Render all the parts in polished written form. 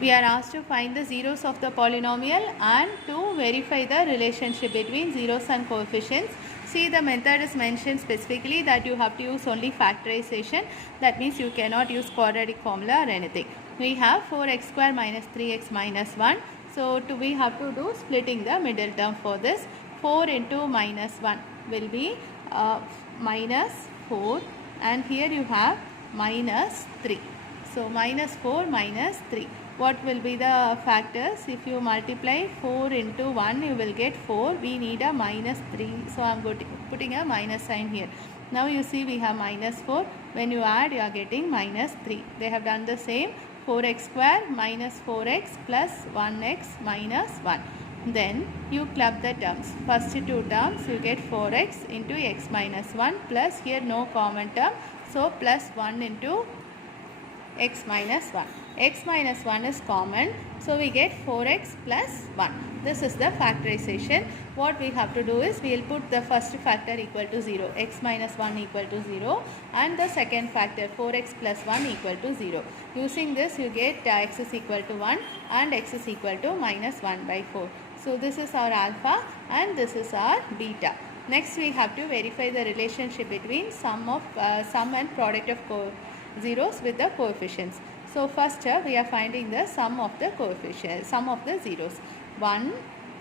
We are asked to find the zeros of the polynomial and to verify the relationship between zeros and coefficients. See, the method is mentioned specifically that you have to use only factorization. That means you cannot use quadratic formula or anything. We have 4x square minus 3x minus 1. So we have to do splitting the middle term for this. 4 into minus 1 will be minus 4, and here you have minus 3. So minus 4 minus 3. What will be the factors? If you multiply 4 into 1, you will get 4. We need a minus 3. So I am putting a minus sign here. Now you see we have minus 4. When you add, you are getting minus 3. They have done the same. 4x square minus 4x plus 1x minus 1. Then you club the terms. First two terms you get 4x into x minus 1 plus here no common term. So plus 1 into x minus 1. X minus 1 is common. So we get 4x plus 1. This is the factorization. What we have to do is we will put the first factor equal to 0. X minus 1 equal to 0. And the second factor 4x plus 1 equal to 0. Using this you get x is equal to 1 and x is equal to minus 1 by 4. So this is our alpha and this is our beta. Next we have to verify the relationship between sum and product of zeros with the coefficients. So first we are finding the sum of the coefficients, sum of the zeros. 1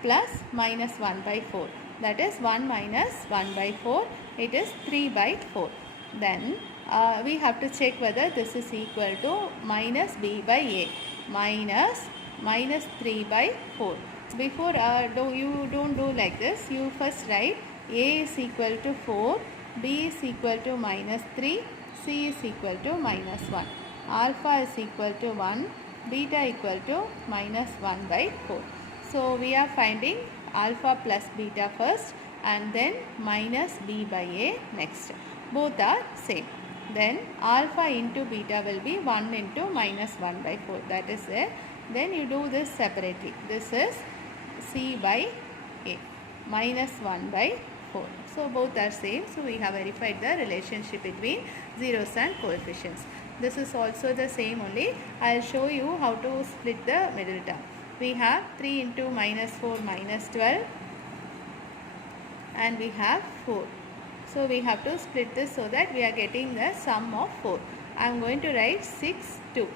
plus minus 1 by 4. That is 1 minus 1 by 4. It is 3 by 4. Then we have to check whether this is equal to minus b by a. Minus 3 by 4. Before you don't do like this. You first write a is equal to 4, b is equal to minus 3, c is equal to minus 1. Alpha is equal to 1, beta equal to minus 1 by 4. So we are finding alpha plus beta first and then minus b by a next. Both are same. Then alpha into beta will be 1 into minus 1 by 4. That is there. Then you do this separately. This is c by a minus 1 by 4. So both are same. So we have verified the relationship between zeros and coefficients. This is also the same only. I will show you how to split the middle term. We have 3 into minus 4 minus 12 and we have 4. So we have to split this so that we are getting the sum of 4. I am going to write 6, 2.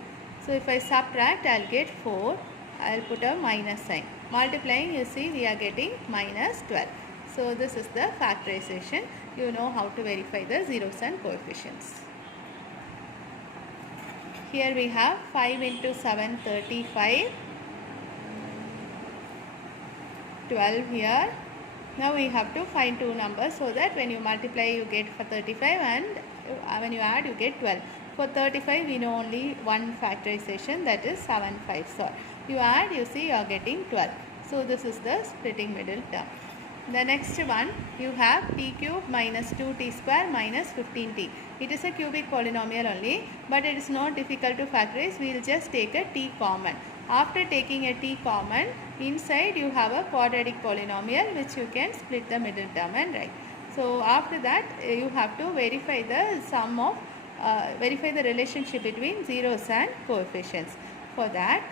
So if I subtract, I will get 4. I will put a minus sign. Multiplying, you see we are getting minus 12. So this is the factorization. You know how to verify the zeros and coefficients. Here we have 5 into 7, 35. 12 here. Now we have to find two numbers so that when you multiply you get for 35 and when you add you get 12. For 35 we know only one factorization, that is 7 5. So you add, you see you are getting 12. So this is the splitting middle term. The next one you have t cube minus 2t square minus 15t. It is a cubic polynomial only, but it is not difficult to factorize. We will just take a t common. After taking a t common, inside you have a quadratic polynomial which you can split the middle term and write. So after that you have to verify the sum of verify the relationship between zeros and coefficients. For that,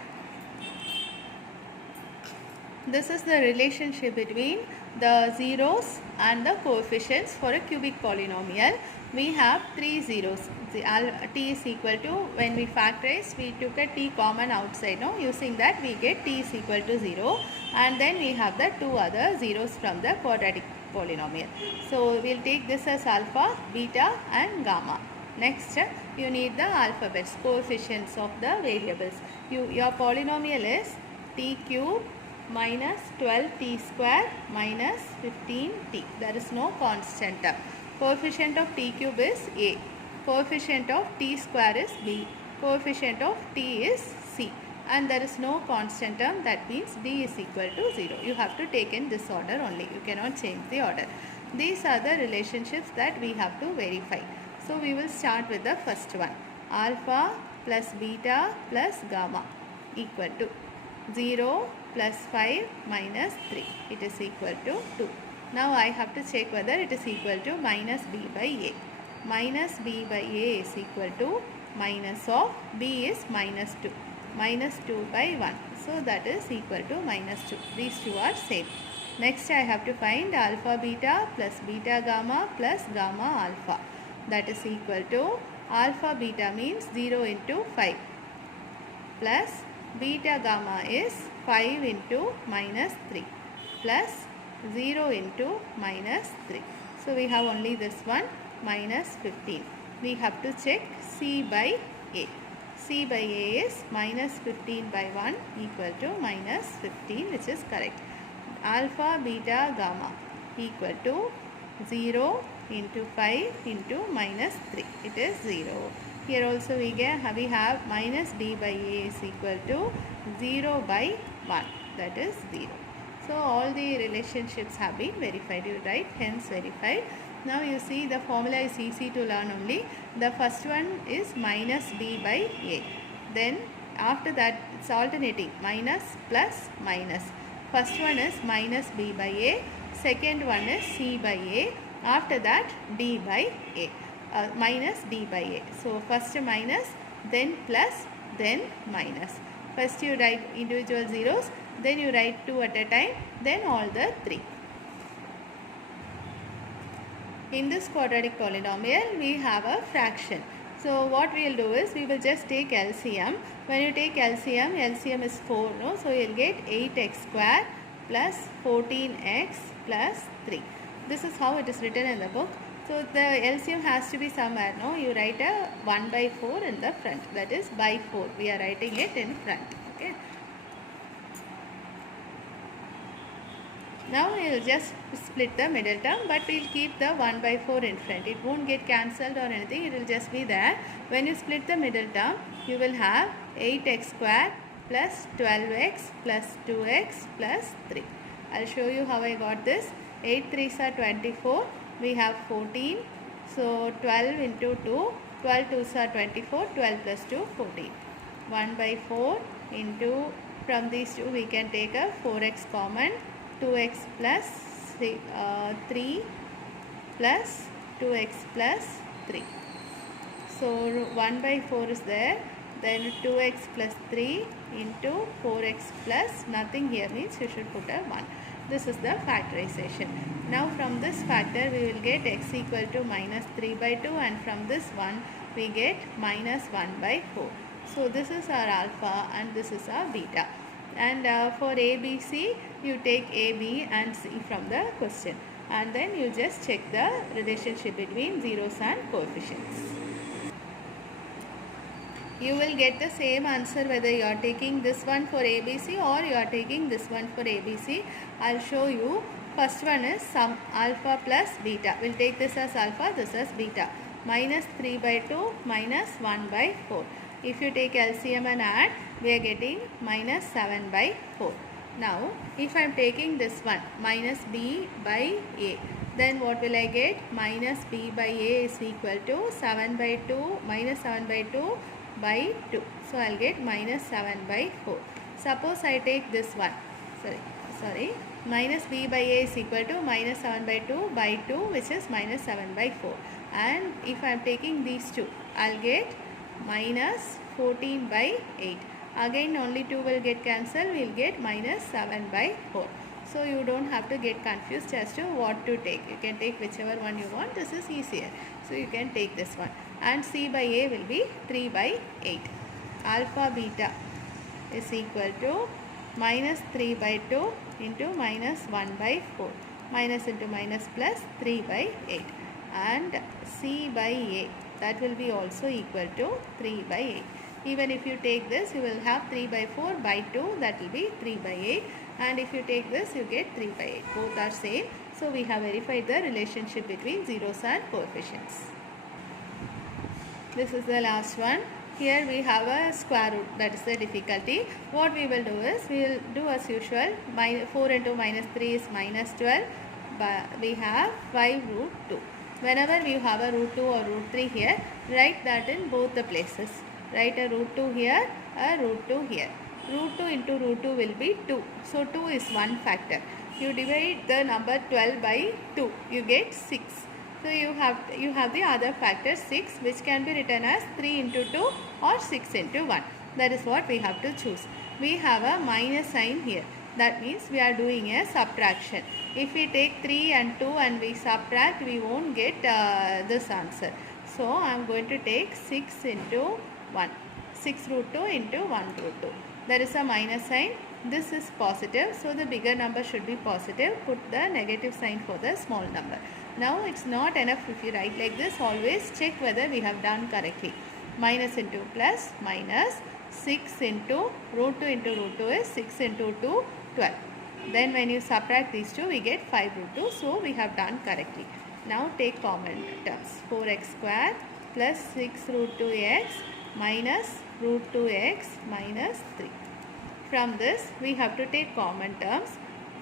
this is the relationship between the zeros and the coefficients for a cubic polynomial. We have 3 zeros. T is equal to, when we factorize, we took a t common outside. No? Using that we get t is equal to 0, and then we have the two other zeros from the quadratic polynomial. So we will take this as alpha, beta and gamma. Next you need the alphabets, coefficients of the variables. Your polynomial is t cube minus 12t square minus 15t. There is no constant term. Coefficient of t cube is a. Coefficient of t square is b. Coefficient of t is c. And there is no constant term, that means d is equal to 0. You have to take in this order only. You cannot change the order. These are the relationships that we have to verify. So we will start with the first one. Alpha plus beta plus gamma equal to 0 plus 5 minus 3. It is equal to 2. Now I have to check whether it is equal to minus b by a. Minus b by a is equal to minus of b is minus 2. minus 2 by 1. So that is equal to minus 2. These two are same. Next I have to find alpha beta plus beta gamma plus gamma alpha. That is equal to alpha beta means 0 into 5 plus beta gamma is 5 into minus 3 plus 0 into minus 3. So we have only this one minus 15. We have to check C by A. C by A is minus 15 by 1 equal to minus 15, which is correct. Alpha beta gamma equal to 0 into 5 into minus 3. It is 0. Here also we have minus D by A is equal to 0 by 1. That is 0. So all the relationships have been verified. You write hence verified. Now you see the formula is easy to learn only. The first one is minus D by A. Then after that it's alternating minus plus minus. First one is minus B by A. Second one is C by A. After that D by A. Minus D by A. So first minus, then plus, then minus. First you write individual zeros, then you write 2 at a time, then all the 3. In this quadratic polynomial, we have a fraction. So what we will do is, we will just take LCM. When you take LCM, LCM is 4, no? So you will get 8x square plus 14x plus 3. This is how it is written in the book. So the LCM has to be somewhere, no? You write a 1 by 4 in the front. That is by 4. We are writing it in front. Okay. Now we will just split the middle term, but we will keep the 1 by 4 in front. It won't get cancelled or anything. It will just be there. When you split the middle term, you will have 8x square plus 12x plus 2x plus 3. I will show you how I got this. 8 3s are 24. We have 14. So 12 into 2. 12 2s are 24. 12 plus 2, 14. 1 by 4 into, from these two we can take a 4x common. 2x plus 3 plus 2x plus 3. So 1 by 4 is there. Then 2x plus 3 into 4x plus nothing here means you should put a 1. This is the factorization. Now from this factor we will get x equal to minus 3 by 2, and from this 1 we get minus 1 by 4. So this is our alpha and this is our beta. And for A, B, C, you take A, B and C from the question. And then you just check the relationship between zeros and coefficients. You will get the same answer whether you are taking this one for ABC or you are taking this one for ABC. I will show you. First one is sum alpha plus beta. We will take this as alpha, this as beta. Minus 3 by 2 minus 1 by 4. If you take LCM and add, we are getting minus 7 by 4. Now, if I am taking this one, minus B by A, then what will I get? Minus B by A is equal to 7 by 2, minus 7 by 2 by 2. So, I will get minus 7 by 4. Suppose I take this one, minus B by A is equal to minus 7 by 2 by 2, which is minus 7 by 4. And if I am taking these two, I will get minus 14 by 8. Again only 2 will get cancelled. We will get minus 7 by 4. So you don't have to get confused as to what to take. You can take whichever one you want. This is easier. So you can take this one. And C by A will be 3 by 8. Alpha beta is equal to minus 3 by 2 into minus 1 by 4. Minus into minus plus 3 by 8. And C by A, that will be also equal to 3 by 8. Even if you take this, you will have 3 by 4 by 2, that will be 3 by 8. And if you take this, you get 3 by 8. Both are same. So we have verified the relationship between zeros and coefficients. This is the last one. Here we have a square root, that is the difficulty. What we will do is, we will do as usual. 4 into minus 3 is minus 12. But we have 5 root 2. Whenever you have a root 2 or root 3 here, write that in both the places. Write a root 2 here, a root 2 here. Root 2 into root 2 will be 2. So 2 is one factor. You divide the number 12 by 2. You get 6. So you have the other factor 6, which can be written as 3 into 2 or 6 into 1. That is what we have to choose. We have a minus sign here. That means we are doing a subtraction. If we take 3 and 2 and we subtract, we won't get this answer. So I am going to take 6 into 1. 6 root 2 into 1 root 2. There is a minus sign. This is positive. So the bigger number should be positive. Put the negative sign for the small number. Now it's not enough if you write like this. Always check whether we have done correctly. Minus into plus minus 6 into root 2 into root 2 is 6 into 2, 12. Then when you subtract these two, we get 5 root 2. So we have done correctly. Now take common terms. 4x square plus 6 root 2x minus root 2x minus 3. From this, we have to take common terms.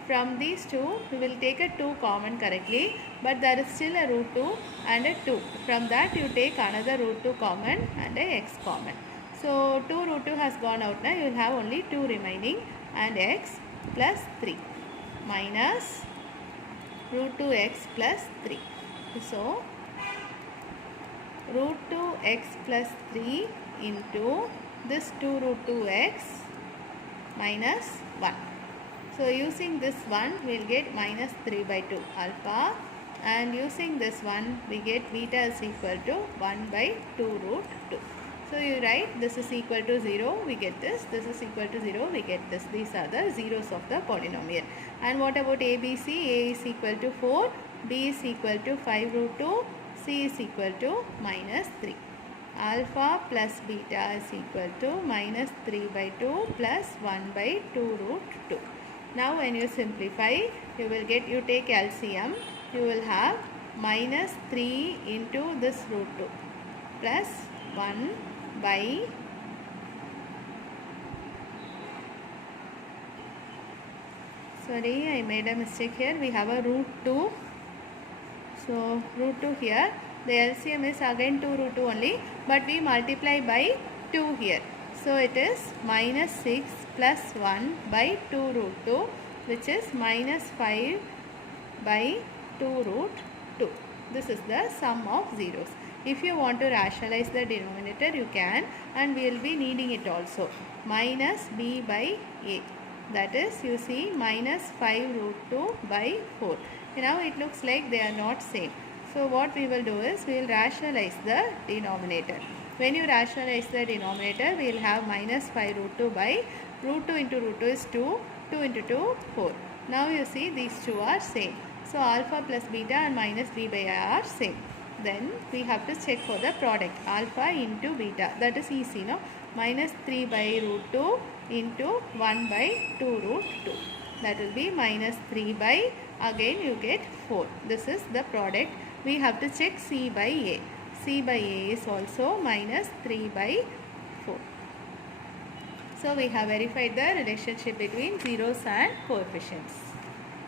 From these two, we will take a 2 common correctly, but there is still a root 2 and a 2. From that, you take another root 2 common and a x common. So 2 root 2 has gone out now. You will have only 2 remaining and x plus 3 minus root 2x plus 3. So root 2x plus 3 into this 2 root 2x minus 1. So using this one, we will get minus 3 by 2 alpha, and using this one, we get beta is equal to 1 by 2 root 2. So you write this is equal to 0, we get this is equal to 0, we get this. These are the zeros of the polynomial. And what about ABC? A is equal to 4, B is equal to 5 root 2, C is equal to minus 3. Alpha plus beta is equal to minus 3 by 2 plus 1 by 2 root 2. Now when you simplify, you will get, you take LCM, you will have minus 3 into this root 2 plus 1 by sorry, I made a mistake here. We have a root 2. So root 2 here. The LCM is again 2 root 2 only, but we multiply by 2 here. So it is minus 6 plus 1 by 2 root 2, which is minus 5 by 2 root 2. This is the sum of zeros. If you want to rationalize the denominator, you can, and we will be needing it also. Minus b by a. That is, you see, minus 5 root 2 by 4. Now it looks like they are not same. So what we will do is, we will rationalize the denominator. When you rationalize the denominator, we will have minus 5 root 2 by root 2 into root 2 is 2, 2 into 2, 4. Now you see these two are same. So alpha plus beta and minus b by a are same. Then we have to check for the product. Alpha into beta. That is easy, no? Minus 3 by root 2 into 1 by 2 root 2. That will be minus 3 by, again you get 4. This is the product. We have to check C by A. C by A is also minus 3 by 4. So we have verified the relationship between zeros and coefficients.